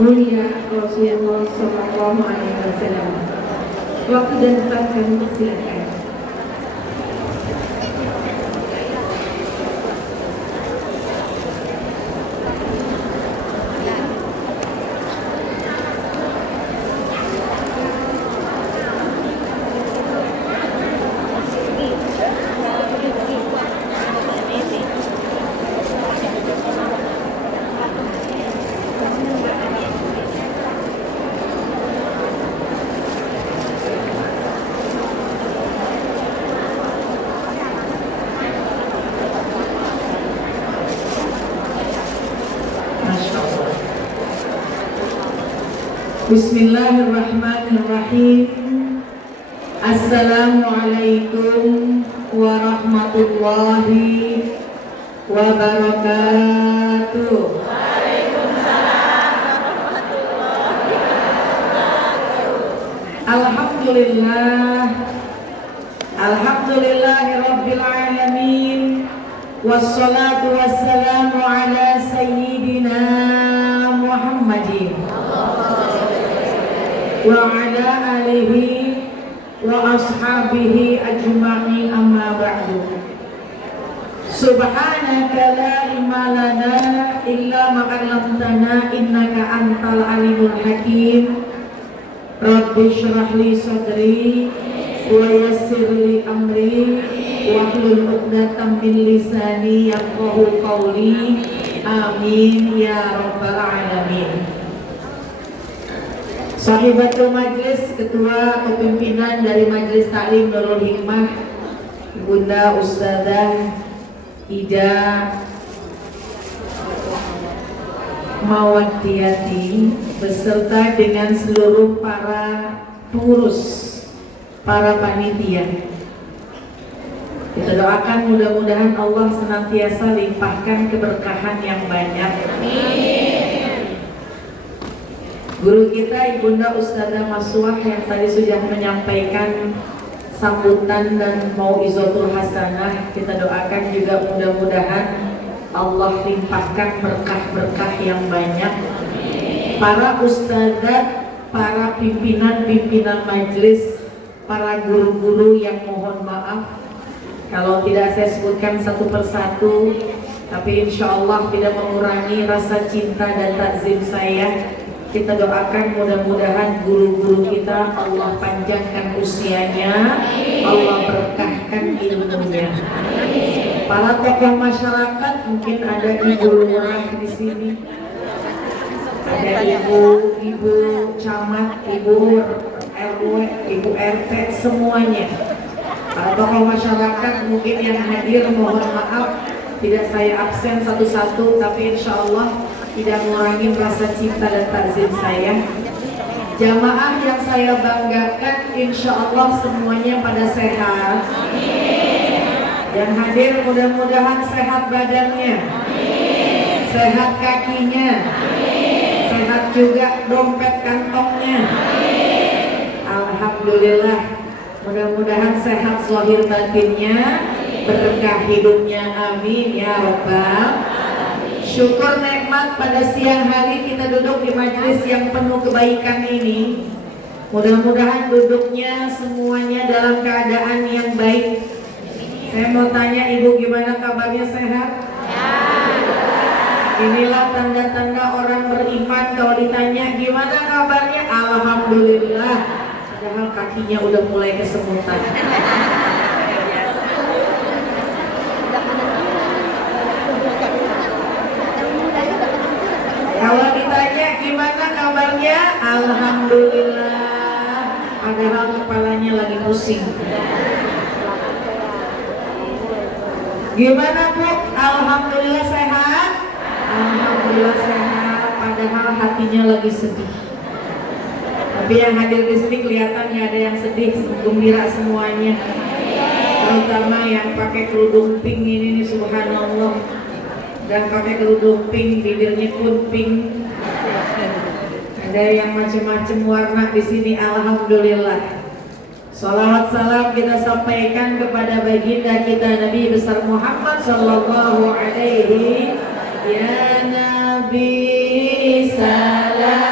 mulia Rasulullah Sallallahu Alaihi Wasallam. Waktu dan tempat kami persilakan. Bismillahirrahmanirrahim. Assalamualaikum warahmatullahi wabarakatuh. Waalaikumsalam warahmatullahi wabarakatuh. Alhamdulillahi rabbil alamin. Wassalatu wassalamu ala sayyidina Muhammadin wa ala alihi wa ashabihi ajma'in, amma ba'du. Subhanaka la ilma lana illa ma 'allamtana innaka antal alimul hakim. Rabbi shrah li sadri wa yassir li amri wahlul 'uqdatam min lisani yafqahu qawli. Amin ya rabbal alamin. Sahibatul Majlis, Ketua Kepimpinan dari Majelis Taklim Nurul Hikmah, Bunda Ustadzah Ida Mawadiyati, beserta dengan seluruh para pengurus, para panitia. Kita doakan mudah-mudahan Allah senantiasa limpahkan keberkahan yang banyak. Guru kita Ibunda Ustadzah Maswah yang tadi sudah menyampaikan sambutan dan mau'izatul hasanah, kita doakan juga mudah-mudahan Allah limpahkan berkah-berkah yang banyak. Para ustadzat, para pimpinan-pimpinan majelis, para guru-guru yang mohon maaf kalau tidak saya sebutkan satu persatu, tapi insya Allah tidak mengurangi rasa cinta dan takzim saya. Kita doakan mudah-mudahan guru-guru kita Allah panjangkan usianya, Allah berkahkan ilmunya. Para tokoh masyarakat, mungkin ada ibu lurah di sini, ada ibu camat, ibu RW, ibu RT, semuanya. Para tokoh masyarakat mungkin yang hadir, mohon maaf tidak saya absen satu-satu, tapi insya Allah tidak mengurangi rasa cinta dan takzim saya. Jamaah yang saya banggakan, insya Allah semuanya pada sehat. Yang hadir mudah-mudahan sehat badannya, sehat kakinya, sehat juga dompet kantongnya. Alhamdulillah, mudah-mudahan sehat zahir batinnya, berkah hidupnya, amin ya rabbal. Syukur nikmat pada siang hari kita duduk di majelis yang penuh kebaikan ini. Mudah-mudahan duduknya semuanya dalam keadaan yang baik. Saya mau tanya ibu, gimana kabarnya, sehat? Inilah tanda-tanda orang beriman, kalau ditanya gimana kabarnya, alhamdulillah. Padahal kakinya udah mulai kesemutan. Kalau ditanya gimana kabarnya, alhamdulillah. Padahal kepalanya lagi pusing. Gimana Bu? Alhamdulillah sehat. Alhamdulillah sehat. Padahal hatinya lagi sedih. Tapi yang hadir di sini kelihatan nggak ada yang sedih, gembira semuanya. Terutama yang pakai kerudung pink ini nih, subhanallah. Dan pakai kerudung pink, bibirnya pun pink. Ada yang macam-macam warna di sini, alhamdulillah. Salawat salam kita sampaikan kepada baginda kita Nabi besar Muhammad sallallahu alaihi. Ya Nabi salam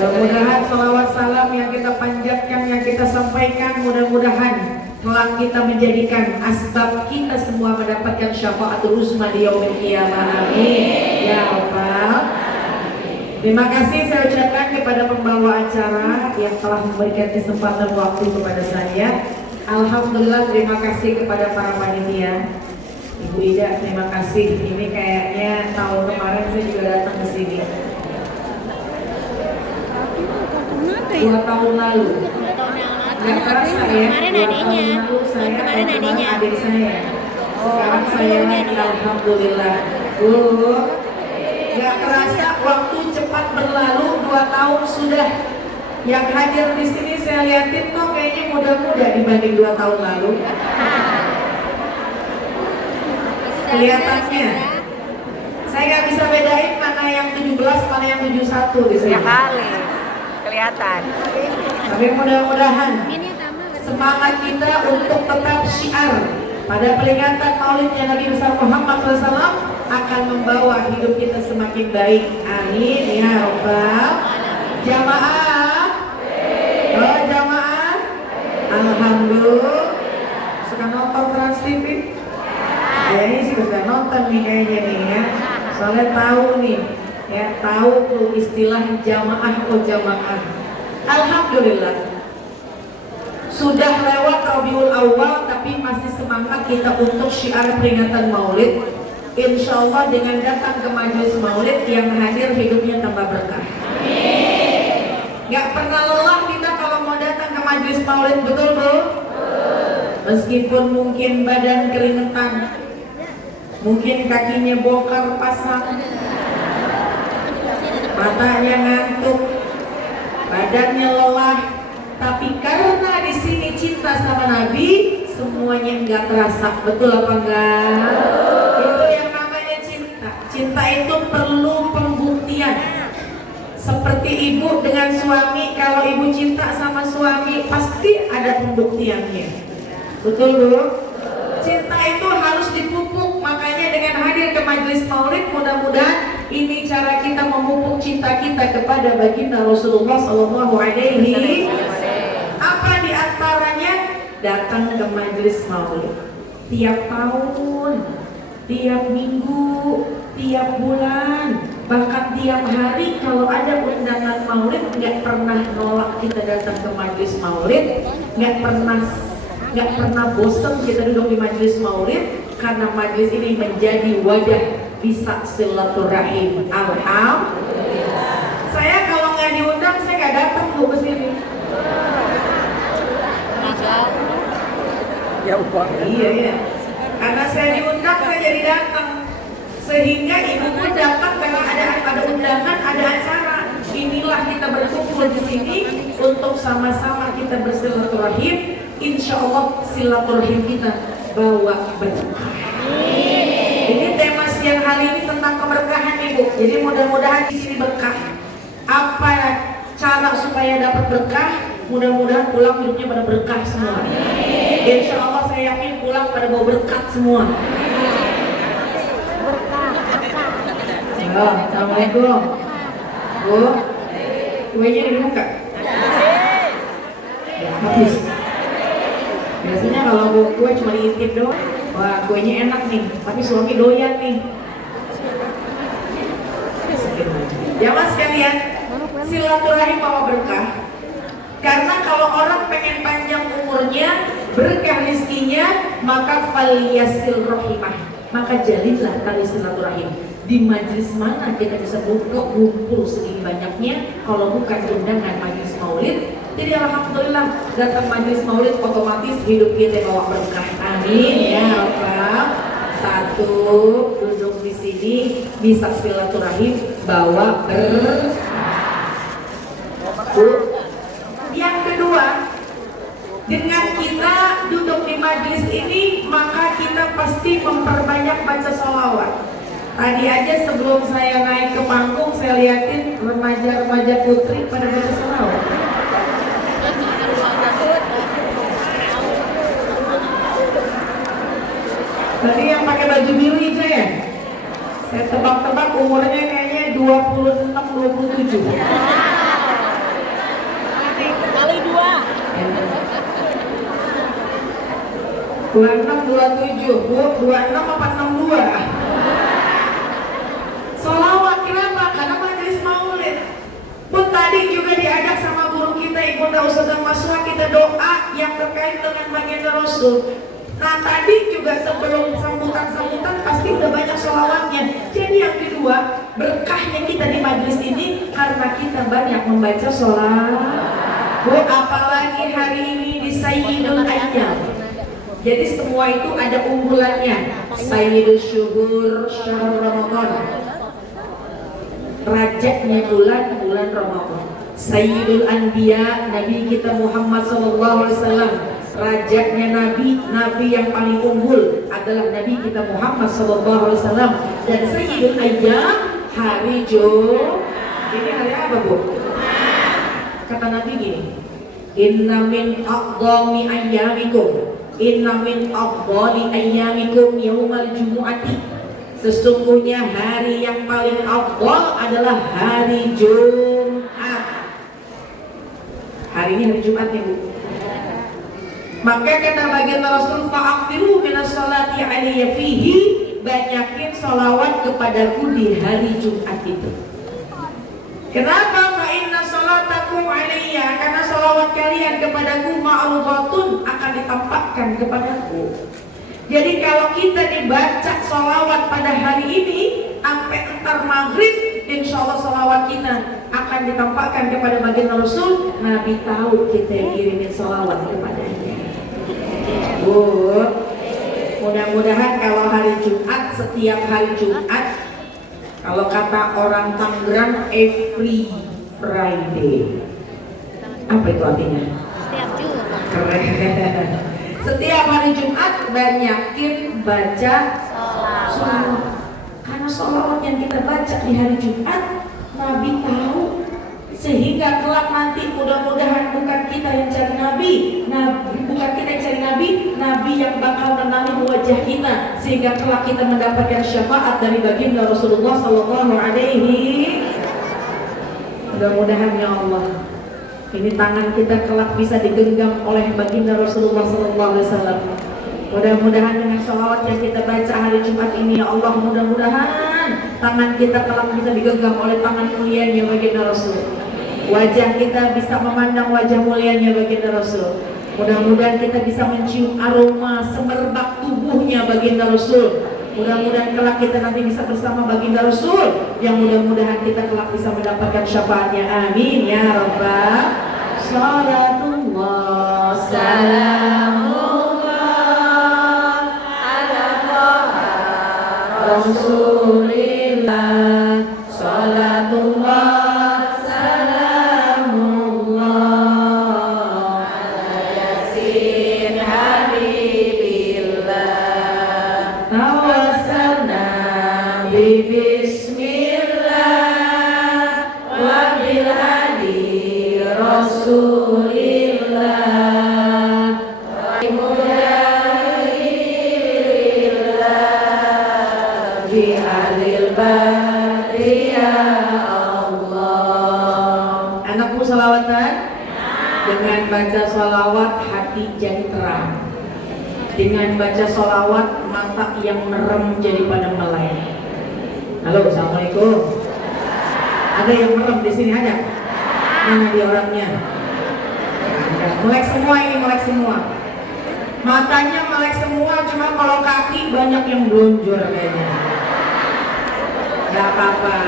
Mudah-mudahan salawat salam yang kita panjatkan, yang kita sampaikan, mudah-mudahan telah kita menjadikan asbab kita semua mendapatkan syafaatul uzma di yaumil qiyamah. Amin ya rabbal. Terima kasih saya ucapkan kepada pembawa acara yang telah memberikan kesempatan waktu kepada saya. Alhamdulillah, terima kasih kepada para panitia. Ibu Ida, terima kasih. Ini kayaknya tahun kemarin saya juga datang ke sini. 2 tahun lalu. Nggak terasa ya, 2 tahun lalu saya kemarin adik saya. Sekarang saya lagi, alhamdulillah. Nggak terasa waktu cepat berlalu, 2 tahun sudah. Yang hadir di sini saya liatin kok kayaknya muda-muda dibanding 2 tahun lalu. Kelihatannya. Saya nggak bisa bedain mana yang 17, mana yang 71 di sini. Ya kali. Kelihatan. Tapi mudah-mudahan semangat kita untuk tetap syiar pada peringatan maulidnya Nabi besar Muhammad SAW akan membawa hidup kita semakin baik. Amin ya rabbal. Jamaah, oh jamaah, alhamdulillah. Suka nonton Trans TV? Ya ini sih sudah nonton nih kayaknya nih ya. Soalnya tahu nih, ya tahu tuh istilah jamaah atau jamaah. Alhamdulillah. Sudah lewat Rabiul Awal tapi masih semangat kita untuk syiar peringatan Maulid. Insya Allah dengan datang ke majelis Maulid yang hadir hidupnya tambah berkah. Gak pernah lelah kita kalau mau datang ke majelis Maulid, betul Bu? Meskipun mungkin badan keringetan, mungkin kakinya bongkar pasang, matanya ngantuk, badannya lelah, tapi karena di sini cinta sama Nabi, semuanya enggak terasa. Betul apa enggak? Itu yang namanya cinta. Cinta itu perlu pembuktian. Seperti ibu dengan suami, kalau ibu cinta sama suami pasti ada pembuktiannya. Betul Bu? Cinta itu harus dipupuk. Makanya dengan hadir ke majelis Maulid, mudah-mudahan ini cara kita memupuk cinta kita kepada baginda Rasulullah SAW. Apa diantaranya? Datang ke majelis Maulid tiap tahun, tiap minggu, tiap bulan, bahkan tiap hari. Kalau ada undangan Maulid, nggak pernah nolak kita datang ke majelis Maulid, nggak pernah bosan kita duduk di majelis Maulid, karena majelis ini menjadi wadah bisa silaturahim. Alhamdulillah. Saya kalau nggak diundang, saya nggak datang tuh ke sini. Iya. Karena saya diundang, saya jadi datang. Sehingga ibu pun dapat karena ada undangan, ada acara. Inilah kita berkumpul di sini untuk sama-sama kita bersilaturahim. Insya Allah silaturahim kita bawa berkah. Ini tema siang hari ini tentang keberkahan Ibu. Jadi mudah-mudahan di sini berkah. Apa cara supaya dapat berkah? Mudah-mudahan pulang hidupnya pada berkah semua. Insya Allah saya yakin pulang pada bawa berkat semua. Halo, Assalamualaikum. Bu, kuenya dibuka. Ya, habis. Biasanya kalau kue cuma diintip doang. Wah, kuenya enak nih, tapi suami doyan nih. Jamaah sekalian, silaturahim bawa berkah. Karena kalau orang pengen panjang umurnya, berkah rezekinya, maka falyasil rahimah. Maka jalinlah tali silaturahim. Di majelis mana kita bisa kumpul segini banyaknya kalau bukan undangan majelis Maulid? Jadi alhamdulillah datang majelis Maulid otomatis hidup kita bawa berkah. Amin ya rabbal. Satu, duduk di sini bisa silaturahim bawa berkah. Yang kedua, dengan kita duduk di majelis ini maka kita pasti memperbanyak baca sholawat. Tadi aja sebelum saya naik ke panggung saya liatin remaja-remaja putri pada baca sholawat. Tadi yang pakai baju biru hijau ya? Saya tebak-tebak umurnya kayaknya 26-27. 2627 Bu, 26 apa 62? Sholawat kenapa? Karena majelis maulid. Pun tadi juga diajak sama guru kita Ibunda Ustazah Maswa, kita doa yang terkait dengan baginda Rasul. Nah tadi juga sebelum sambutan-sambutan pasti udah banyak sholawatnya. Jadi yang kedua, berkahnya kita di majelis ini karena kita banyak membaca sholawat. Bu, apalagi hari ini di Sayyidul Ayyam. Jadi semua itu ada unggulannya. Sayyidul Syuhur Syahrul Ramadan, rajanya bulan Ramadan. Sayyidul Anbiya, Nabi kita Muhammad SAW. Rajanya Nabi yang paling unggul adalah Nabi kita Muhammad SAW. Dan Sayyidul Ayyam, hari Jumat. Ini hari apa Bu? Kata Nabi gini, Inna min aqdami ayyamikum, Inna min afdali ayyamikum yaumal jumu'ati. Sesungguhnya hari yang paling afdal adalah hari Jumat. Hari ini hari Jumat ya Bu. Maka kata baginda Rasul, fa'akthiru minas sholati alayya fihi, banyakin sholawat kepadaku di hari Jumat itu. Kenapa? Fa inna sholatakum alayya, karena sholawat kalian kepadaku ma'rudatun, akan ditampakkan kepadaku. Jadi kalau kita dibaca sholawat pada hari ini sampai entar maghrib, insya Allah sholawat kita akan ditampakkan kepada baginda Rasul. Nabi tahu kita kirimin sholawat kepadanya. Bu, mudah-mudahan kalau hari Jumat, setiap hari Jumat, kalau kata orang Tangerang, every Friday. Apa itu artinya? Setiap Jumat. Keren. Setiap hari Jumat banyakin baca sholawat. Karena sholawat yang kita baca di hari Jumat, Nabi tahu. Sehingga kelak nanti mudah-mudahan bukan kita yang cari Nabi, bukan kita yang cari Nabi, Nabi yang bakal mengenali wajah kita, sehingga kelak kita mendapatkan syafaat dari baginda Rasulullah Sallallahu Alaihi. Mudah-mudahan ya Allah, ini tangan kita kelak bisa digenggam oleh baginda Rasulullah Sallallahu Alaihi Wasallam. Mudah-mudahan dengan sholawat yang kita baca hari Jumat ini ya Allah, mudah-mudahan tangan kita kelak bisa digenggam oleh tangan mulianya baginda Rasul. Wajah kita bisa memandang wajah mulianya baginda Rasul. Mudah-mudahan kita bisa mencium aroma semerbak tubuhnya baginda Rasul. Mudah-mudahan kelak kita nanti bisa bersama baginda Rasul, yang mudah-mudahan kita kelak bisa mendapatkan syafaatnya. Amin ya Rabbal. Salatullah salamullah ala Taha Rasulillah. Salatullah Bismillah wa bil hadi Rasulillah wa mujahidillah bi alil bari ya Allah. Anakku salawatan? Dengan baca salawat hati jadi terang. Dengan baca salawat mata yang merem jadi pada melek. Halo, assalamualaikum. Ada yang merem di sini ada? Mana dia orangnya? Melek semua ini, melek semua. Matanya melek semua, cuma kalau kaki banyak yang blonjor kayaknya. Gak apa-apa.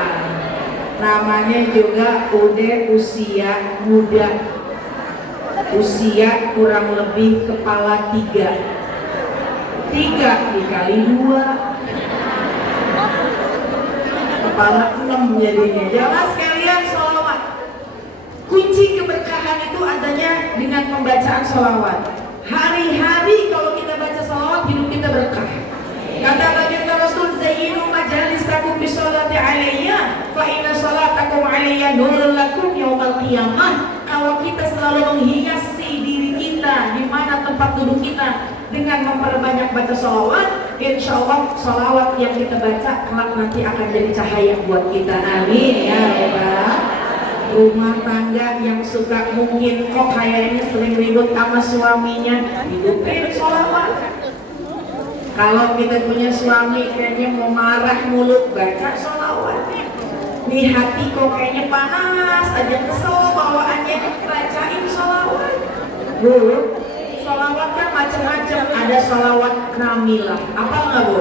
Namanya juga udah usia muda. Usia kurang lebih kepala 3. 3 dikali 2 kepala 6 jadinya. Jangan sekalian sholawat. Kunci keberkahan itu adanya dengan pembacaan sholawat. Hari-hari kalau kita baca sholawat, hidup kita berkah. Kata baginda Rasul, zayyinu majalisakum bisolati alayya fa inna salatakum alayya nurul lakum yaumal qiyamah. Kalau kita selalu menghiasi diri kita di mana tempat duduk kita dengan memperbanyak baca sholawat, insya Allah sholawat yang kita baca kelak nanti akan jadi cahaya buat kita. Amin ya Rabbal. Rumah tangga yang suka mungkin kok kayaknya sering ribut sama suaminya, hidupin sholawat. Kalau kita punya suami kayaknya mau marah mulu, baca sholawat. Di hati kok kayaknya panas aja, kesel bawaannya, bacain sholawat. Bu, sholawat kan macam-macam. Ada sholawat kamilah. Apa enggak bu?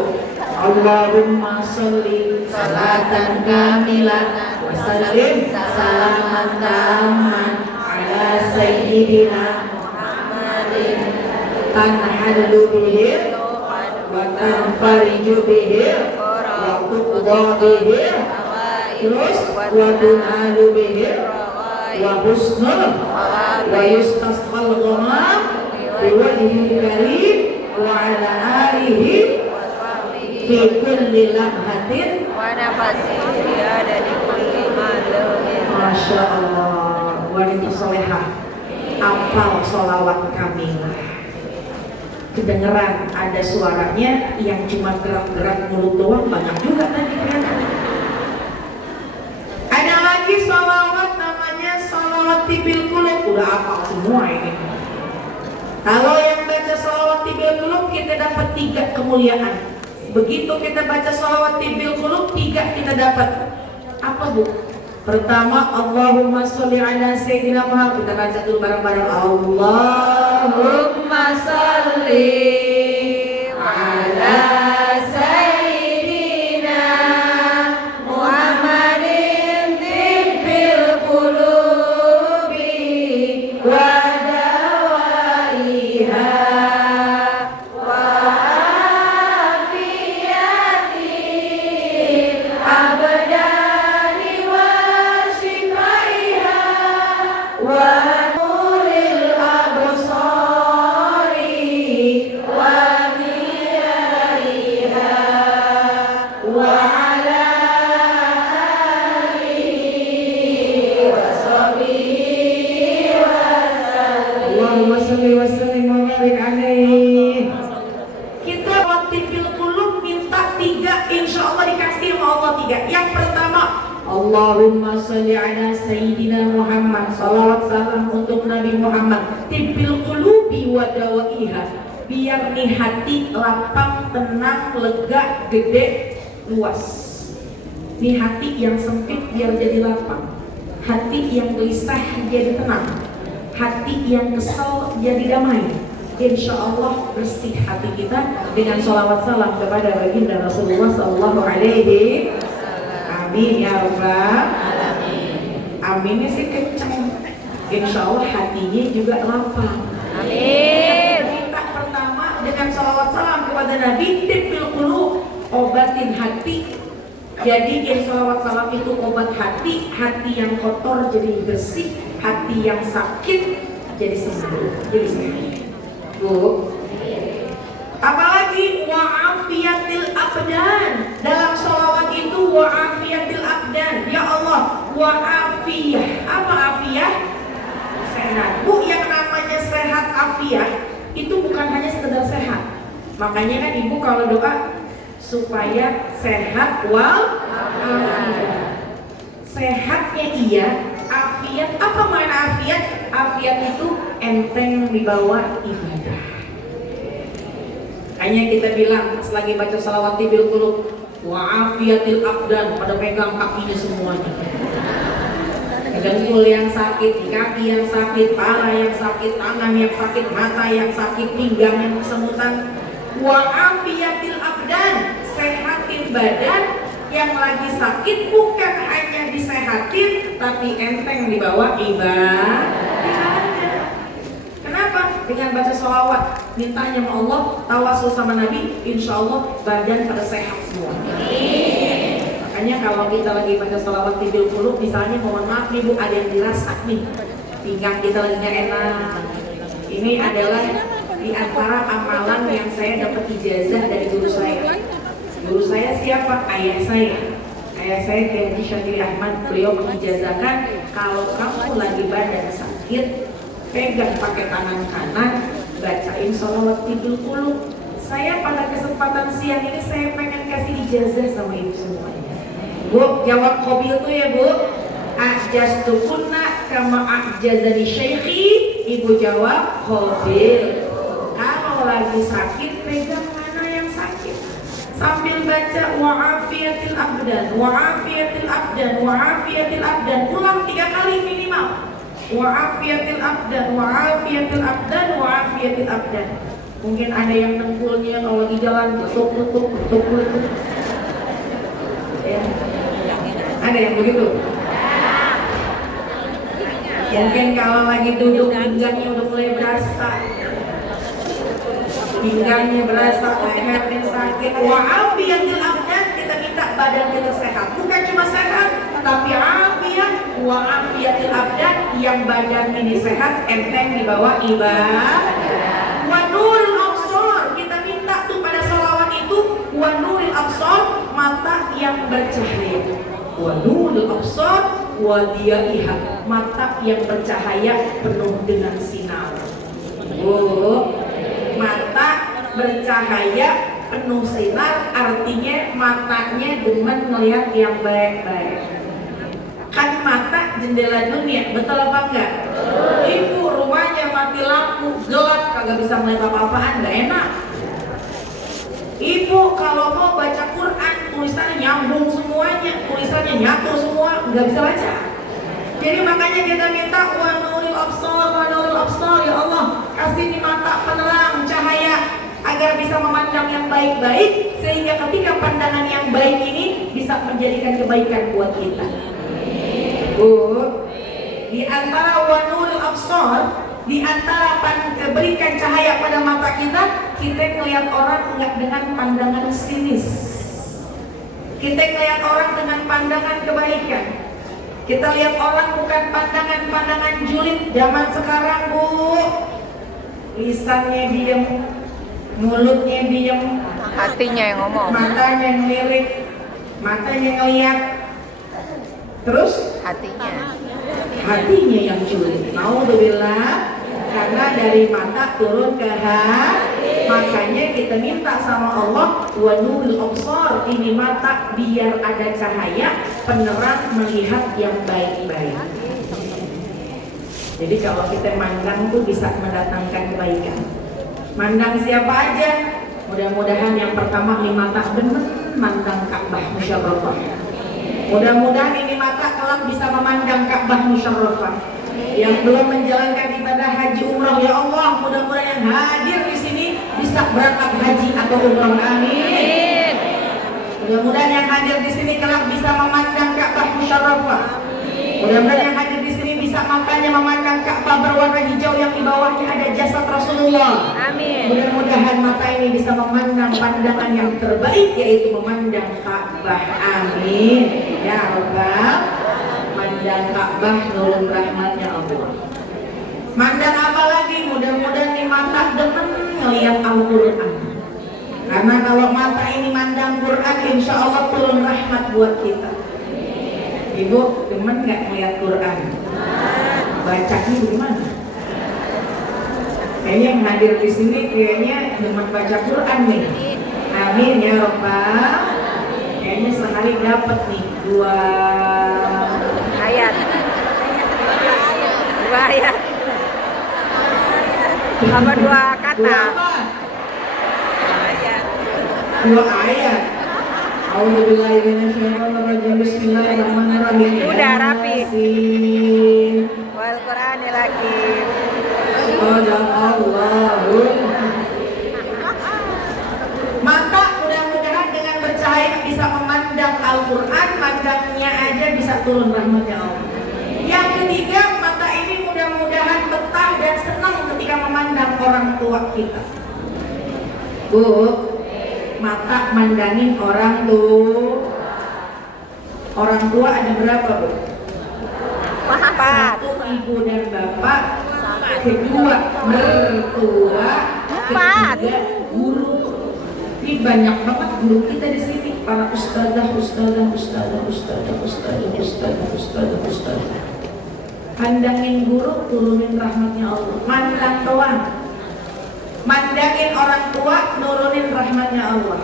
Allahumma sholli salatan kamilah wa sallim salaman tamman ala sayyidina Muhammadin tanhalu bihi wa tanfariju bihi wa tuqda bihi terus wa tunalu bihi wa husnul wa yustasqal ghamam bi wajhil karim wa ala alihi fi kulli lamhatin wa nafasin ada di kulli malumin. Masya Allah, wanita solehah hafal sholawat kamilah. Kedengeran ada suaranya, yang cuma gerak-gerak mulut doang banyak juga tadi kan. Ada lagi sholawat namanya sholawat tibil qulub, udah hafal semua ini. Kalau yang baca sholawat tibil qulub kita dapat 3 kemuliaan. Begitu kita baca sholawat tibil qulub 3 kita dapat. Apa bu? Pertama, Allahumma sholli ala sayyidina Muhammad. Kita baca dulu bareng-bareng. Allahumma sholli ala sayyidina Muhammadin tibbil qulubi wa dawaiha wa afiyatil abdan Allahumma sholli ala sayyidina Muhammad. Salawat salam untuk Nabi Muhammad. Tibbil qulubi wa dawaiha. Biar nih hati lapang, tenang, lega, gede, luas. Nih hati yang sempit biar jadi lapang. Hati yang gelisah jadi tenang. Hati yang kesal jadi damai. Insya Allah bersih hati kita dengan sholawat salam kepada baginda Rasulullah Sallallahu Alaihi. Amin ya Rabbal Alamin. Aminnya sih kencang. Insya Allah hatinya juga lapang. Amin. Kita pertama dengan sholawat salam kepada Nabi, tibbil qulub, obatin hati. Jadi sholawat salam itu obat hati. Hati yang kotor jadi bersih, hati yang sakit jadi sembuh, jadi sehat. Bu, apalagi wa'afiyatil abdan. Dalam sholawat itu wa'afiyatil abdan. Ya Allah, wa'afiyah. Apa afiyah? Sehat. Bu, yang namanya sehat afiyah itu bukan hanya sekedar sehat. Makanya kan ibu kalau doa supaya sehat wal afiat. Sehatnya iya, afiat. Apa makna afiat? Afiat itu enteng dibawa ibadah. Hanya kita bilang selagi baca salawat tibil qulub wa'afiyatil abdan, pada pegang kakinya semuanya. Dengkul yang sakit, kaki yang sakit, pala yang sakit, tangan yang sakit, mata yang sakit, pinggang yang kesemutan. Wa'afiyatil abdan, sehatin badan yang lagi sakit, bukan hanya disehatin tapi enteng dibawa ibadah. Kenapa? Dengan baca sholawat, mintanya sama Allah, tawasul sama Nabi, insya Allah badan pada sehat semua. Makanya kalau kita lagi baca sholawat tibil qulub, misalnya mohon maaf nih bu, ada yang dirasa nih pinggang kita lagi gak enak. Ini adalah di antara amalan yang saya dapat ijazah dari guru saya. Guru saya siapa? Ayah saya. Ayah saya Kiai Haji Syakiri Ahmad. Beliau mengijazahkan kalau kamu lagi badan sakit, pegang pakai tangan kanan, bacain sholawat tibil qulub. Saya pada kesempatan siang ini saya pengen kasih ijazah sama ibu semuanya. Bu, jawab qabil tuh ya bu. Ajaztukunna kama ajazani syekhi. Ibu jawab qabil. Kalau lagi sakit pegang mana yang sakit. wa'afiyatil abdan, wa'afiyatil abdan, wa'afiyatil abdan. Ulang 3 kali minimal. Wa'afiyatil abdan, wa'afiyatil abdan, wa'afiyatil abdan. Mungkin ada yang nengkulnya kalau lagi jalan tutup. Ya. Ada yang begitu? Mungkin kalau lagi duduk pinggangnya udah mulai berasa, lehernya sakit. Wa'afiyatil abdan, kita minta badan kita sehat. Bukan cuma sehat, tapi afiat. Wa'afiyatil abdan, yang badan ini sehat, enteng dibawa ibadah. Wa nurul absar, kita minta tuh pada salawat itu. Wa nurul absar, mata yang bercahaya. Wa nurul absar wa diyaiha, mata yang bercahaya penuh dengan sinar. Mata bercahaya penuh sinar, artinya matanya demen melihat yang baik-baik. Kan mata jendela dunia, betul apa enggak? Ibu rumahnya mati lampu, gelap, kagak bisa melihat apa-apaan, enggak enak. Ibu kalau mau baca Quran, tulisannya nyambung semuanya, tulisannya nyatu semua, nggak bisa baca. Jadi makanya kita minta wa nuril absar, ya Allah, kasih di mata penerang cahaya agar bisa memandang yang baik-baik, sehingga ketika pandangan yang baik ini bisa menjadikan kebaikan buat kita. Di antara wa nuril absar, di antara berikan cahaya pada mata kita ngelihat orang enggak dengan pandangan sinis. Kita ngelihat orang dengan pandangan kebaikan. Kita lihat orang bukan pandangan julid zaman sekarang, Bu. Lisannya diam, mulutnya diam, Hatinya yang ngomong. matanya ngelirik, matanya ngelihat. Terus hatinya yang julid. Naudzubillah. Karena dari mata turun ke hati. Makanya kita minta sama Allah wa nurul absar, ini mata biar ada cahaya penerang melihat yang baik-baik. Jadi kalau kita mandang tuh bisa mendatangkan kebaikan. Mandang siapa aja? Mudah-mudahan yang pertama ini mata bener mandang Ka'bah musyarrafah. Mudah-mudahan ini mata kelak bisa memandang Ka'bah musyarrafah. Yang belum menjalankan ibadah haji umrah, ya Allah, mudah-mudahan yang hadir di sini bisa berangkat haji atau umrah. Amin. Mudah-mudahan yang hadir di sini kelak bisa memandang Ka'bah musyarrafah. Mudah-mudahan yang hadir di sini bisa makanya memandang Ka'bah berwarna hijau yang di bawahnya ada jasad Rasulullah. Amin. Mudah-mudahan mata ini bisa memandang pandangan yang terbaik, yaitu memandang Ka'bah. Amin. Ya Rabbal. Mandang Ka'bah nurul rahmatnya Allah. Mandang apa lagi? Mudah-mudahan di mata demen ngelihat Al-Quran. Karena kalau mata ini mandang Quran, insya Allah turun rahmat buat kita. Ibu demen nggak ngelihat Quran? Bacanya gimana? Kayaknya yang hadir di sini kayaknya demen baca Quran nih. Amin ya Rabbal. Kayaknya sehari dapat nih 2 ayat. Apa 2 kata? 2 ayat. A'udzubillahi minasyaitonirrajim. Bismillahirrahmanirrahim. Udah rapi. Wal Qur'anil Hakim. Sadaqallahu. Mata mudah-mudahan dengan bercahaya bisa memandang Al-Quran, mandangnya aja bisa turun rahmatnya Allah. Yang ketiga, mata ini mudah-mudahan betah dan senang ketika memandang orang tua kita. Bu, mata mandangin orang tuh. Orang tua ada berapa, Bu? 1 ibu dan bapak, kedua mertua, ketiga guru. Ini banyak banget guru kita di sini, para ustadzah. Pandangin guru, turunin rahmatnya Allah. Mandang doang. Mandangin orang tua, nurunin rahmatnya Allah.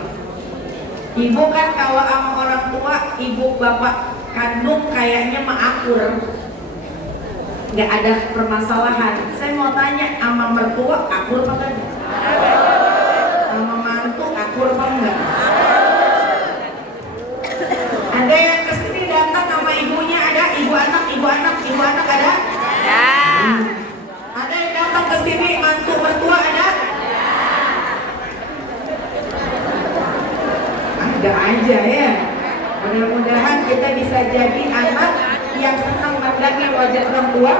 Ibu kan kalau sama orang tua, ibu bapak kandung kayaknya mah akur, nggak ada permasalahan. Saya mau tanya, sama mertua akur apa enggak? Sama mantu akur apa enggak? ibu anak ada? Ya. Ada yang datang ke sini mantu mertua ada? Ada aja ya. Mudah-mudahan kita bisa jadi anak yang senang mendatangi wajah orang tua,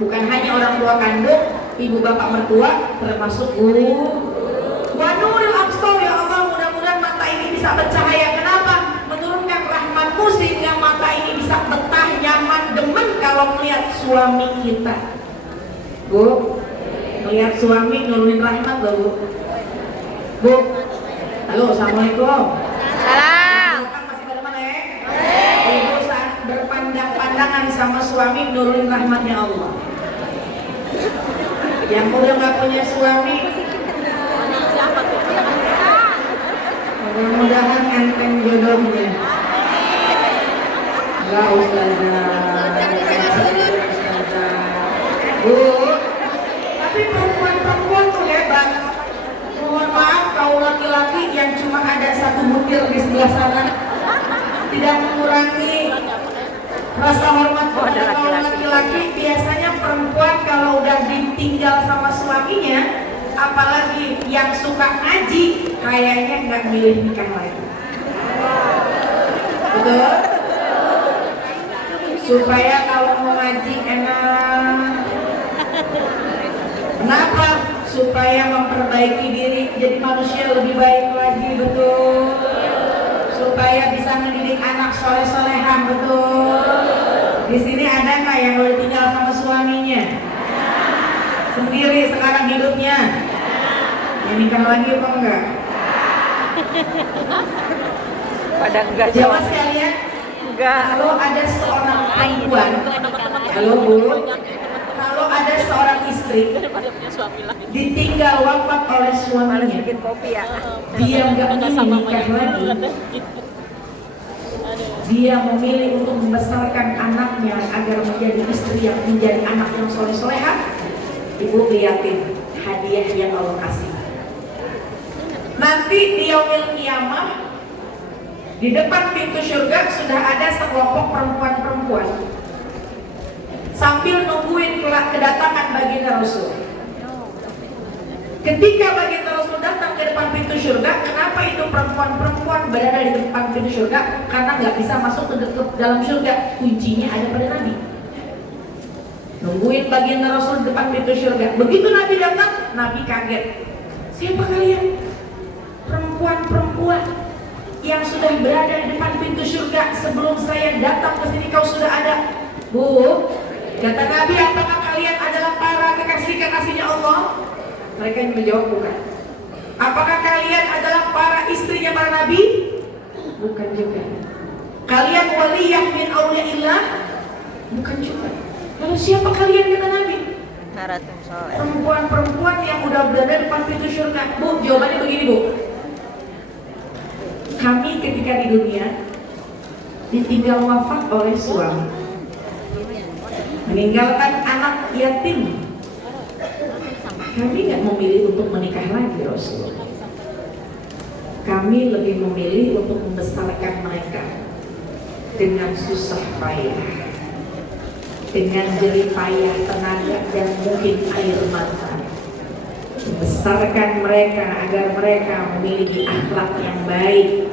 bukan hanya orang tua kandung, ibu bapak mertua, termasuk guru. Wa nuril absar, ya Allah, mudah-mudahan mata ini bisa bercahaya. Kenapa? Menurunkan rahmat-Mu sehingga mata ini bisa betah, nyaman, demen kalau melihat suami kita. Bu, melihat suami nurunin rahmat loh, Bu. Bu, halo, assalamualaikum. Salam. Masih pada mana ya? Ibu saat berpandang-pandangan sama suami nurunin rahmatnya Allah. Yang udah nggak punya suami, mudah-mudahan enteng jodohnya. Enggak, Ustazah. Bu, tapi perempuan-perempuan tuh hebat. Mohon maaf, kau laki-laki yang cuma ada satu butir di sebelah sana tidak mengurangi rasa hormat kepada kaum laki-laki. Biasanya perempuan kalau udah ditinggal sama suaminya, apalagi yang suka ngaji, kayaknya nggak milih nikah lagi. Betul? Supaya kalau mau ngaji enak. Kenapa? Supaya memperbaiki diri jadi manusia lebih baik lagi, betul? Supaya bisa mendidik anak soleh-solehan, betul? Di sini ada nggak yang udah tinggal sama suaminya? Sendiri sekarang hidupnya? Yang nikah lagi apa enggak? Pada enggak Jawab jawab. sekalian. Enggak. Kalau ada seorang perempuan, halo Bu, kalau ada seorang istri ditinggal wafat oleh Males suaminya, bikin kopi ya. dia nggak ingin nikah lagi, dia memilih untuk membesarkan anaknya agar menjadi istri yang menjadi anak yang soleh-soleha. Ibu liatin hadiah yang Allah kasih. Nanti di yaumil qiyamah, di depan pintu surga sudah ada sekelompok perempuan-perempuan sambil nungguin kedatangan baginda Rasul. Ketika baginda Rasul datang ke depan pintu surga, kenapa itu perempuan-perempuan berada di depan pintu surga? Karena nggak bisa masuk ke dalam surga, kuncinya ada pada Nabi. Nungguin baginda Rasul di depan pintu surga. Begitu Nabi datang, Nabi kaget. Siapa kalian? Perempuan-perempuan yang sudah berada di depan pintu surga sebelum saya datang ke sini, kau sudah ada. Bu, kata Nabi, apakah kalian adalah para kekasih-kekasihnya Allah? Mereka yang menjawab bukan. Apakah kalian adalah para istrinya para nabi? Bukan juga. Kalian waliyah min auliyaillah? Bukan juga. Lalu siapa kalian, kata Nabi? Haratun soleh. Perempuan-perempuan yang udah berada di depan pintu surga. Bu, jawabannya begini, Bu. Kami ketika di dunia ditinggal wafat oleh suami, meninggalkan anak yatim. Kami nggak memilih untuk menikah lagi, Rasul. Kami lebih memilih untuk membesarkan mereka dengan susah payah, dengan jerih payah tenaga dan mungkin air mata. Membesarkan mereka agar mereka memiliki akhlak yang baik.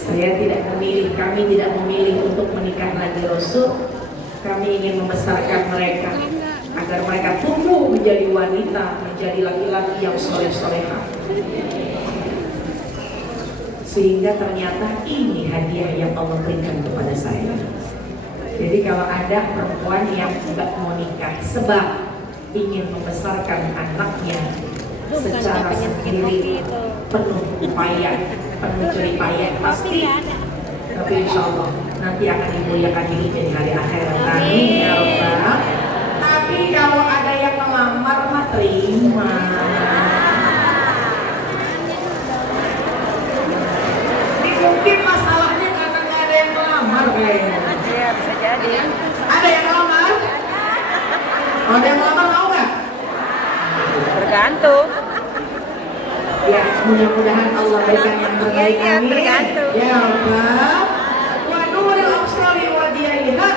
Saya tidak memilih, kami tidak memilih untuk menikah lagi, Rasul. Kami ingin membesarkan mereka agar mereka tumbuh menjadi wanita, menjadi laki-laki yang soleh-solehah. Sehingga ternyata ini hadiah yang Allah berikan kepada saya. Jadi kalau ada perempuan yang tidak mau nikah sebab ingin membesarkan anaknya secara sendiri, penuh upaya, penuh jerih payah pasti, tapi insya Allah nanti akan dimuliakan di hari akhirat. Amin ya Rabbal. Tapi kalau ada yang melamar mah terima. Ini mungkin masalahnya karena nggak ada yang melamar kayaknya. Iya, bisa jadi. Ada yang melamar? Oh, ada yang melamar, mau nggak? Tergantung. Ya, mudah-mudahan Allah berikan yang terbaik. Iya, Amin. tergantung. Ya Rabbal. Wa nuril absari wa diyaiha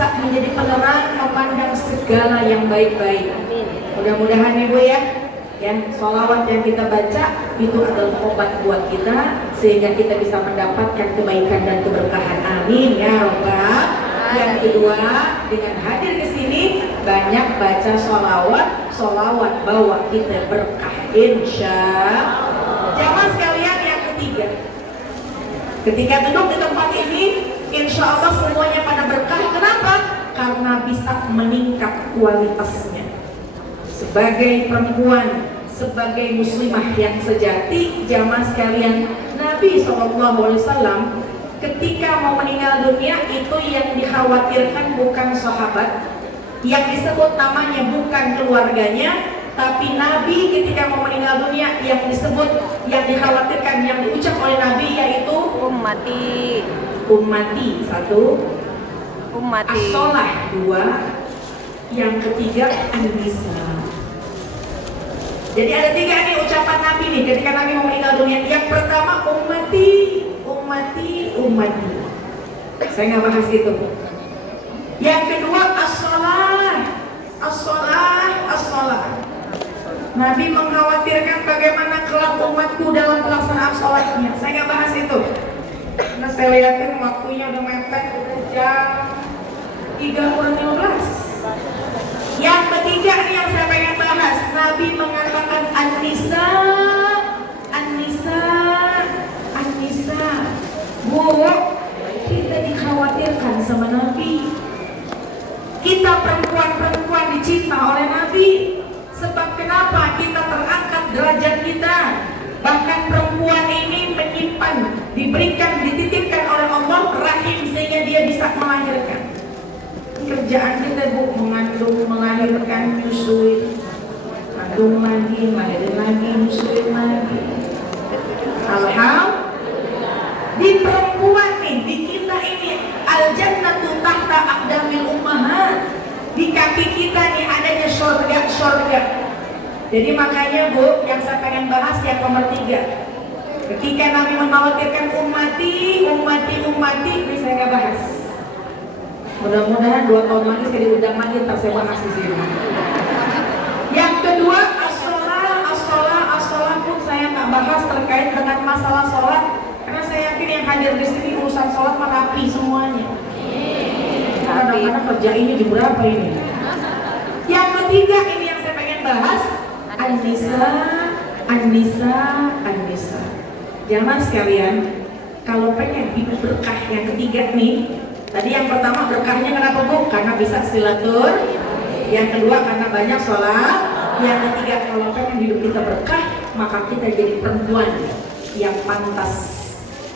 bisa menjadi penerang memandang segala yang baik-baik. Amin. Mudah-mudahan Ibu ya, sholawat yang kita baca itu adalah obat buat kita sehingga kita bisa mendapatkan kebaikan dan keberkahan. Amin ya Rabbal. Yang kedua, dengan hadir ke sini banyak baca sholawat bawa kita berkah insya Allah. Jamaah sekalian, yang ketiga, ketika duduk di tempat ini insya Allah semuanya pada berkah. Kenapa? Karena bisa meningkat kualitasnya sebagai perempuan, sebagai muslimah yang sejati. Jamaah sekalian, Nabi SAW ketika mau meninggal dunia itu yang dikhawatirkan bukan sahabat, yang disebut namanya bukan keluarganya, tapi Nabi ketika mau meninggal dunia yang disebut, yang dikhawatirkan, yang diucap oleh Nabi yaitu ummati satu, Ummati. as-sholah dua, yang ketiga an-nisa. Jadi ada tiga nih ucapan Nabi nih ketika Nabi mau meninggal dunia. Yang pertama ummati. Saya nggak bahas itu. Yang kedua as-sholah. Nabi mengkhawatirkan bagaimana kelak umatku dalam pelaksanaan sholatnya. Saya nggak bahas itu. Karena saya lihatin waktunya udah mepet, udah jam 3:15. Yang ketiga nih yang saya pengen bahas, Nabi mengatakan an-nisa. Bu, kita dikhawatirkan sama Nabi. Kita perempuan-perempuan dicinta oleh Nabi. Sebab kenapa? Kita terangkat derajat kita. Bahkan perempuan ini menyimpan, diberikan, dititipkan oleh Allah rahim sehingga dia bisa melahirkan. Kerjaan kita Bu, mengandung, melahirkan, nyusuin, kandung lagi, lahirin lagi, nyusuin lagi. Alhamdulillah. Di perempuan nih, di kita ini al-jannatu tahta aqdamil ummahat. Di kaki kita nih adanya surga. Jadi makanya Bu, yang saya pengen bahas yang nomor 3. Ketika Nabi mengkhawatirkan ummati, ini saya nggak bahas. Mudah-mudahan 2 tahun lagi saya diundang lagi, ntar saya bahas di sini. Yang kedua, as-sholah pun saya nggak bahas terkait dengan masalah sholat, karena saya yakin yang hadir di sini urusan sholat merapi semuanya. Kadang-kadang kerja ini di berapa ini? Yang ketiga ini yang saya pengen bahas, an-nisa. Jamaah sekalian, kalau pengen hidup berkah yang ketiga nih. Tadi yang pertama berkahnya kenapa Bu? Karena bisa silatur. Yang kedua karena banyak sholat. Yang ketiga kalau pengen hidup kita berkah, maka kita jadi perempuan yang pantas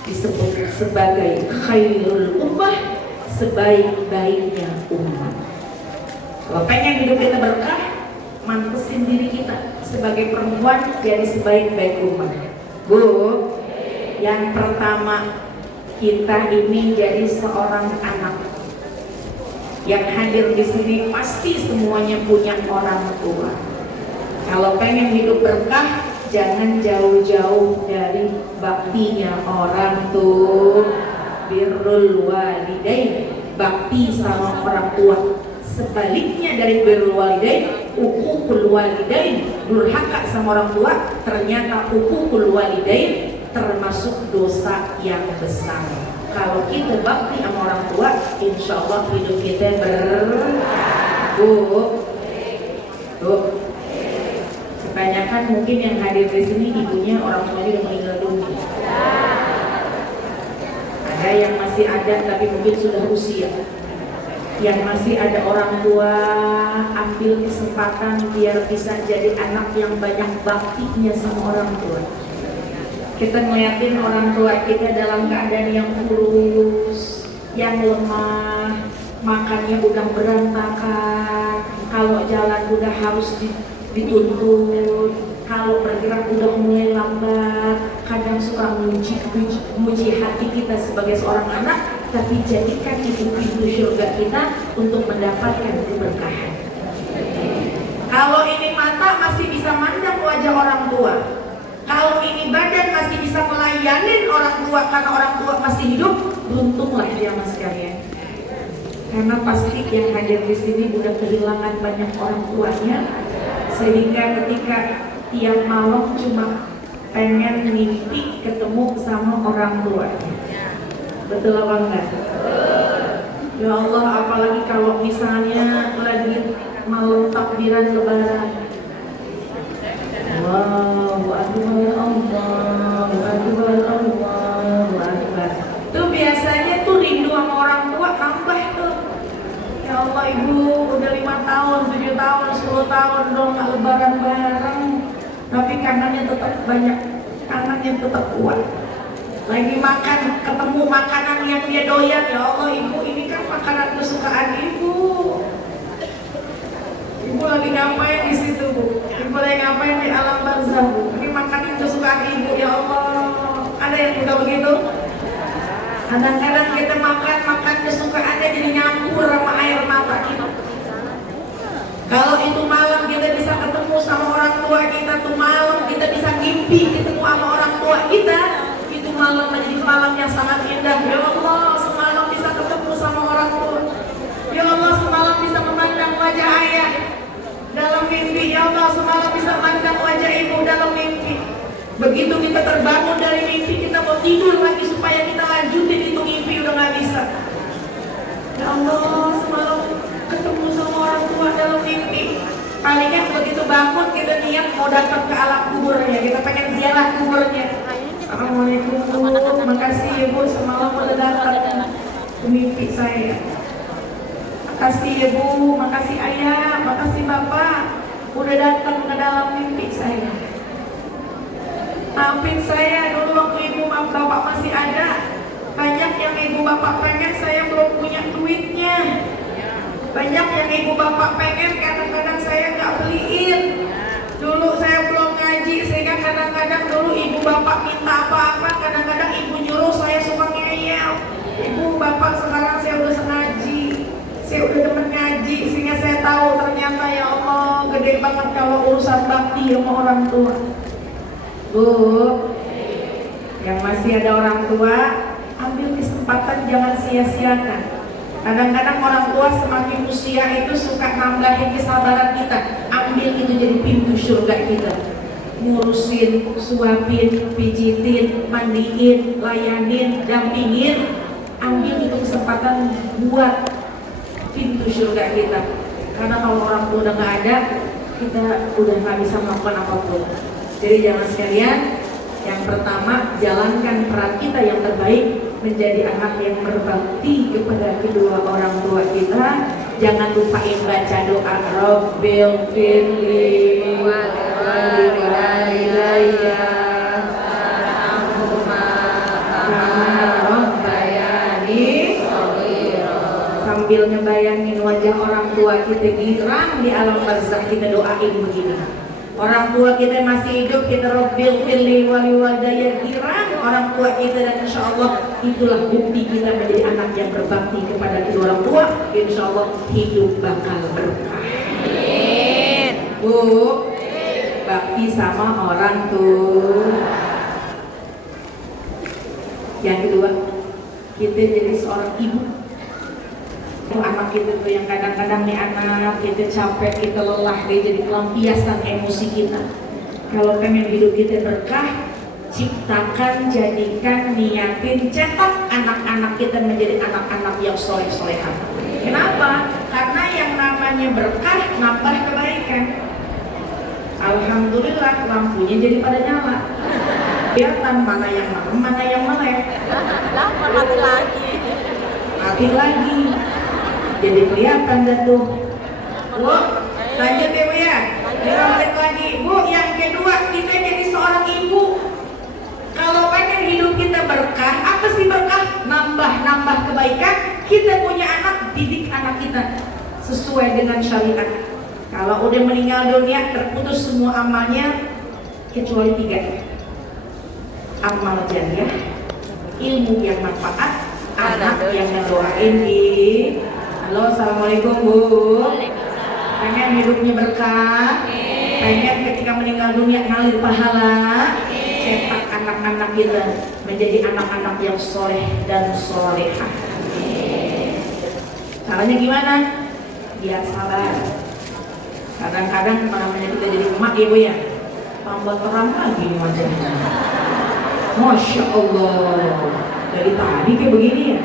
disebut sebagai khairul ummah, sebaik-baiknya umat. Kalau pengen hidup kita berkah, mantesin diri kita sebagai perempuan jadi sebaik-baik umat. Bu, yang pertama, kita ini jadi seorang anak. Yang hadir di sini pasti semuanya punya orang tua. Kalau pengen hidup berkah, jangan jauh-jauh dari baktinya orang tua. Birrul walidain, bakti sama orang tua. Sebaliknya dari birrul walidain, uququl walidain, durhaka sama orang tua. Ternyata uququl walidain termasuk dosa yang besar. Kalau kita bakti sama orang tua, insya Allah hidup kita berkah. Bu, kebanyakan mungkin yang hadir di sini ibunya orang tuanya udah meninggal dunia. Ada yang masih ada tapi mungkin sudah usia. Yang masih ada orang tua, ambil kesempatan biar bisa jadi anak yang banyak baktinya sama orang tua. Kita ngeliatin orang tua kita dalam keadaan yang kurus, yang lemah, makannya udah berantakan, kalau jalan udah harus dituntun, kalau bergerak udah mulai lambat. Kadang suka muji hati kita sebagai seorang anak, tapi jadikan itu pintu surga kita untuk mendapatkan keberkahan. Kalau ini mata masih bisa mandang wajah orang tua, kalau ini badan masih bisa melayani orang tua karena orang tua masih hidup, beruntunglah dia mas sekalian. Karena pasti yang hadir di sini udah kehilangan banyak orang tuanya, sehingga ketika tiap malam cuma pengen mimpi ketemu sama orang tuanya. Betul apa enggak? Ya Allah, apalagi kalau misalnya lagi malam takbiran lebaran. Allahu Akbar, Allahu Akbar, Allahu Akbar. Tuh biasanya tuh rindu sama orang tua tambah tuh. Ya Allah, ibu udah 5 tahun, 7 tahun, 10 tahun dong nggak lebaran bareng. Tapi kangennya tetap banyak, kangennya tetap kuat. Lagi makan, ketemu makanan yang dia doyan, ya Allah ibu ini kan makanan kesukaan ibu. Ibu lagi ngapain di situ bu? Ibu lagi ngapain di alam barzah bu? Ini makanan kesukaan ibu, ya Allah. Ada yang juga begitu? Kadang-kadang kita makan kesukaannya jadi nyampur sama air mata kita. Kalau itu malam kita bisa ketemu sama orang tua kita, tuh malam kita bisa ngimpi ketemu sama orang tua kita. Malam menjadi malam yang sangat indah. Ya Allah, semalam bisa ketemu sama orang tua. Ya Allah, semalam bisa memandang wajah ayah dalam mimpi. Ya Allah, semalam bisa memandang wajah ibu dalam mimpi. Begitu kita terbangun dari mimpi, kita mau tidur lagi supaya kita lanjutin itu mimpi, udah gak bisa. Ya Allah, semalam ketemu sama orang tua dalam mimpi. Palingan begitu bangun kita niat mau datang ke alam kuburnya, kita pengen ziarah kuburnya. Assalamualaikum bu, makasih ya bu semalam udah datang ke mimpi saya. Makasih ya bu, makasih ayah, makasih bapak udah datang ke dalam mimpi saya. Maafin saya dulu waktu ibu bapak masih ada. Banyak yang ibu bapak pengen, saya belum punya duitnya. Banyak yang ibu bapak pengen, kadang-kadang saya nggak beliin. Dulu saya belum ngaji, sehingga kadang-kadang dulu ibu bapak minta apa-apa, kadang-kadang ibu nyuruh saya suka ngeyel. Ibu bapak sekarang saya udah sengaji, saya udah demen ngaji, sehingga saya tahu ternyata ya Allah gede banget kalau urusan bakti sama orang tua. Bu, yang masih ada orang tua, ambil kesempatan, jangan sia-siakan. Kadang-kadang orang tua semakin usia itu suka nambahin kesabaran kita. Ambil itu jadi pintu surga kita. Ngurusin, suapin, pijitin, mandiin, layanin, dampingin. Ambil itu kesempatan buat pintu surga kita. Karena kalau orang tua udah gak ada, kita udah gak bisa melakukan apapun. Jadi jangan sekalian, yang pertama jalankan peran kita yang terbaik, menjadi anak yang berbakti kepada kedua orang tua kita. Jangan lupain baca doa Rabbil firli walidayya warhamhuma kama rabbayani shaghira. Sambil ngebayangin wajah orang tua kita girang di alam barzakh, kita doain begini. Orang tua kita masih hidup, kita Rabbil firli walidayya girang orang tua kita, dan insya Allah itulah bukti kita menjadi anak yang berbakti kepada kedua orang tua. Insya Allah hidup bakal berkah. Amin. Bu, bakti sama orang tua. Yang kedua, kita jadi seorang ibu. Anak kita tuh yang kadang-kadang nih anak kita capek, kita lelah, dia jadi pelampiasan emosi kita. Kalau pengen hidup kita berkah, ciptakan, jadikan, niatin, cetak anak-anak kita menjadi anak-anak yang soleh-solehan. Kenapa? Karena yang namanya berkah nambah kebaikan. Alhamdulillah lampunya jadi pada nyala. Kelihatan mana yang merem, mana yang melek. Mati lagi. Mati lagi. Jadi kelihatan dah tuh. Bu, lanjut ya bu ya. Kita balik lagi. Bu, yang kedua, kita jadi seorang ibu. Kalau pengen hidup kita berkah, apa sih berkah? Nambah kebaikan. Kita punya anak, didik anak kita sesuai dengan syariat. Kalau udah meninggal dunia, terputus semua amalnya kecuali 3. Amal jariah, ilmu yang manfaat, anak yang ngedoain di. Halo, assalamualaikum bu. Pengen hidupnya berkah, pengen ketika meninggal dunia ngalir pahala. Cetak anak-anak kita menjadi anak-anak yang soleh dan solehah. Caranya gimana? Biar sabar. Kadang-kadang namanya kita jadi emak ya Bu ya, tambah terang lagi nih wajahnya. Masya Allah, dari tadi kayak begini ya.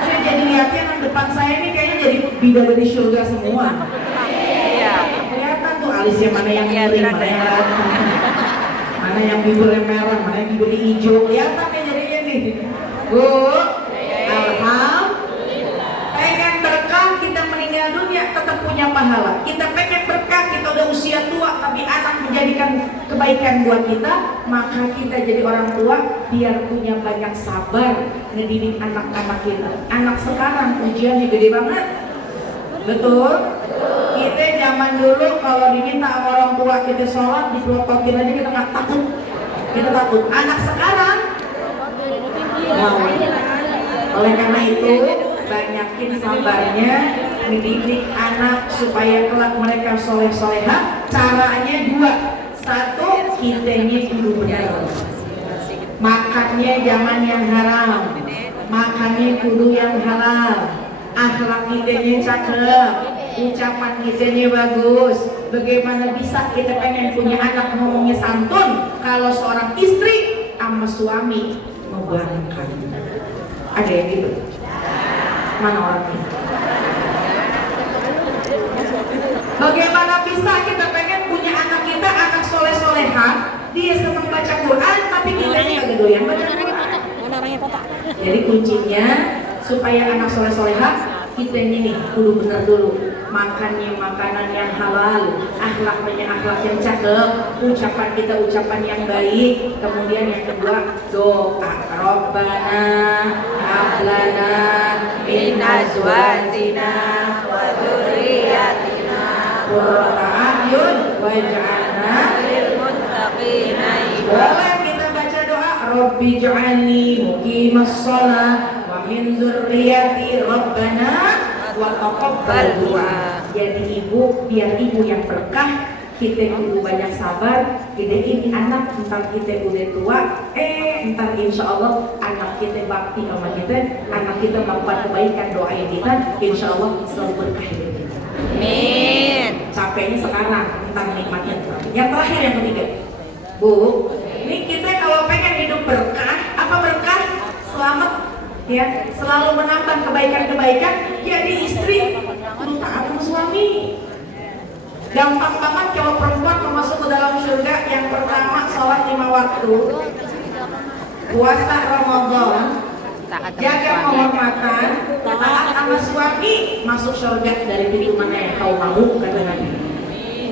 Saya jadi lihatnya yang depan saya ini kayaknya jadi bidadari surga semua. Iya. Kelihatan tuh alisnya mana yang miring, mana yang rata, mana yang bibirnya merah, mana yang bibirnya hijau. Kelihatan ya jadinya nih. Bu, alhamdulillah. Pengen berkah kita meninggal dunia tetap punya pahala. Kita pengen berkah kita udah usia tua tapi anak menjadikan kebaikan buat kita, maka kita jadi orang tua biar punya banyak sabar ngedidik anak-anak kita. Anak sekarang ujiannya gede banget. Betul? Kita zaman dulu kalau diminta sama orang tua kita sholat dipelototin aja kita nggak takut. Kita takut. Anak sekarang wow. Oleh karena itu banyakin sabarnya mendidik anak supaya kelak mereka soleh-solehah. Caranya dua. Satu, kitanya kudu benar. Makannya jangan yang haram. Makannya kudu yang halal. Akhlak kitanya cakep. Ucapan kitanya bagus. Bagaimana bisa kita pengen punya anak ngomongnya santun kalau seorang istri sama suami membangkang? Ada yang gitu? Mana orangnya? Bagaimana bisa kita pengen punya anak kita anak soleh-solehah, dia senang baca Quran tapi kita nggak doyan baca Quran. Jadi kuncinya supaya anak soleh-solehah kita ini kudu benar dulu. Makannya makanan yang halal, akhlaknya akhlak yang cakep, ucapan kita ucapan yang baik. Kemudian yang kedua doa. Rabbana hablana min azwajina wa dzurriyyatina qurrata a'yun waj'alna lil muttaqina boleh kita baca doa Rabbi ij'alni muqimas shalah wa min dzurriyyati Rabbana wa taqabbal du'a. Jadi ibu, biar ibu yang berkah, kita kudu banyak sabar. Didikin anak, entar kita udah tua, entar insya Allah anak kita bakti sama kita, anak kita melakukan kebaikan, doain kita, insya Allah selalu berkah hidup kita. Amin. Capeknya sekarang, entar nikmatnya. Yang terakhir yang ketiga, Bu, ini kita kalau pengen hidup berkah, apa berkah? Selamat. Ya, selalu menambah kebaikan-kebaikan. Jadi istri kudu taat sama suami. Gampang banget kalau perempuan mau masuk ke dalam surga. Yang pertama sholat 5 waktu, puasa Ramadan, jaga kehormatan, taat sama suami, masuk surga dari pintu mana yang kau mau, kata Nabi.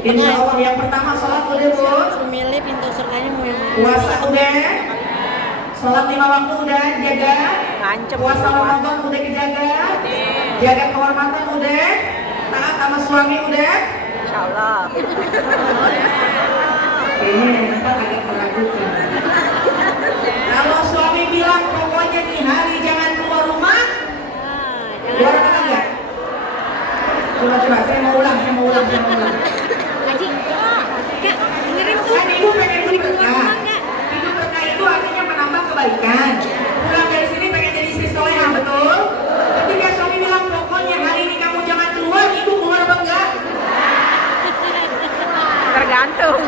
Insya Allah yang pertama sholat udah Bu, memilih pintu surganya mau yang mana. puasa udah, sholat 5 waktu udah, jaga puasa Ramadan udah dijaga, jaga kehormatan udah, taat sama suami udah. Insyaallah. Ini nampak agak meragukan. Kalau suami bilang pokoknya di hari jangan keluar rumah, keluar apa enggak? Coba saya mau ulang. Haji, Kak, dengerin tuh. Kan ibu pengen hidup berkah. Hidup berkah itu artinya menambah kebaikan. Pulang dari sini pengen jadi istri solehah, betul? Ketika suami bilang pokoknya hari ini kamu jangan keluar, ibu keluar apa enggak? Tergantung.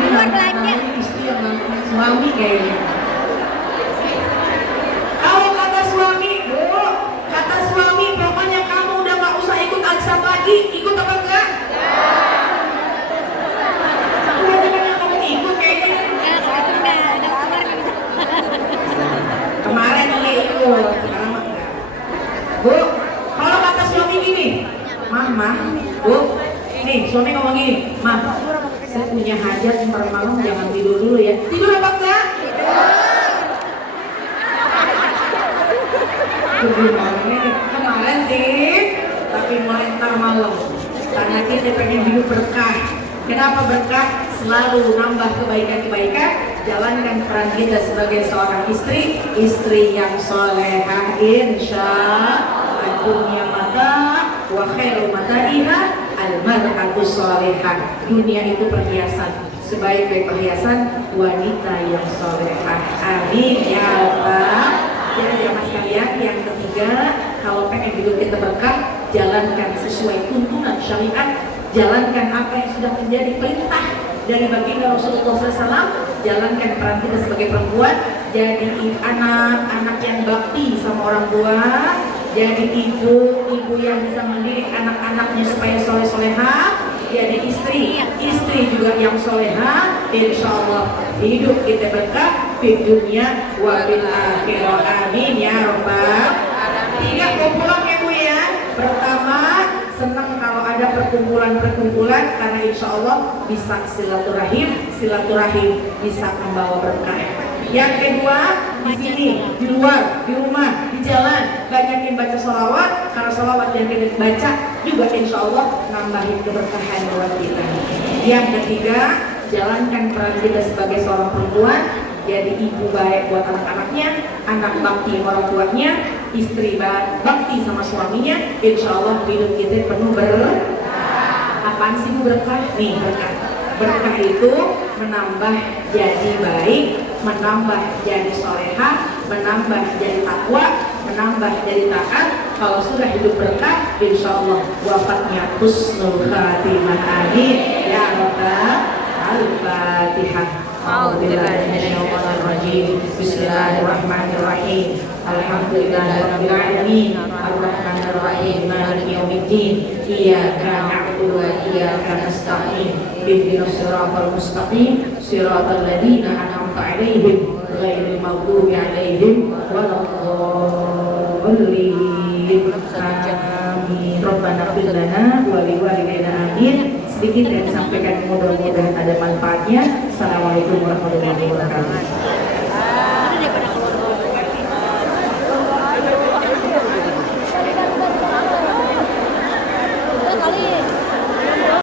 Keluar belanja. Istri yang nangkut suami kayaknya. Kalau kata suami, Bu, kata suami pokoknya kamu udah gak usah ikut arisan lagi, ikut apa enggak? Kamu ikut kayaknya. Enggak, kalau itu udah keluar nih. Kemarin dia ikut, sekarang mah enggak. Bu, kalau kata suami gini, Mah, Bu, nih suami ngomong gini, Mah, saya punya hajat ntar malam jangan tidur dulu ya. Tidur apa enggak? Tidur kemarin sih, tapi mulai ntar malam. Karena kita pengen hidup berkah. Kenapa berkah? Selalu nambah kebaikan-kebaikan. Jalankan peran kita sebagai seorang istri yang solehah, insya Allah dunia mata wa khairu mataiha al-mar'atu solehah. Dunia itu perhiasan, sebaik-baik perhiasan wanita yang solehah. Amin ya Allah. Jadi jamaah sekalian, yang ketiga, kalau pengen hidup kita berkah, jalankan sesuai tuntunan syariat, jalankan apa yang sudah menjadi perintah dari baginda Rasulullah SAW, jalankan peran kita sebagai perempuan, jadi anak yang bakti sama orang tua, jadi ibu yang bisa mendidik anak-anaknya supaya soleh-solehah, jadi istri juga yang soleha, insya Allah hidup kita berkah di dunia wa fil akhirah, amin ya rabbal alamin. 3 mau pulang ya Bu ya. Pertama, senang kalau ada perkumpulan karena insya Allah bisa silaturahim bisa membawa berkah. Yang kedua, di sini, di luar, di rumah, di jalan, banyakin baca sholawat, karena sholawat yang kita baca juga insya Allah nambahin keberkahan buat kita. Yang ketiga, jalankan peran kita sebagai seorang perempuan, jadi ibu baik buat anak-anaknya, anak bakti orang tuanya, istri bakti sama suaminya, insya Allah hidup kita penuh berkah. Apaan sih berkah? Nih berkah. Berkah itu menambah jadi baik, menambah jadi solehah, menambah jadi takwa, menambah jadi taat. Kalau sudah hidup berkah, insya Allah wafatnya husnul khatimah, amin ya rabbal al-fatihah. Bismillahirrahmanirrahim. Alhamdulillahirabbil alamin. Arrahmanirrahim. Maliki yaumiddin. Iyyaka na'budu wa iyyaka nasta'in. Ihdinas siratal mustaqim. Siratal ladzina an'amta 'alaihim ghairil maghdubi 'alaihim waladdallin. Amin. Rabbana ighfir lana wa liwalidayna, amin. Sedikit yang disampaikan mudah-mudahan ada manfaatnya. Assalamualaikum warahmatullahi wabarakatuh.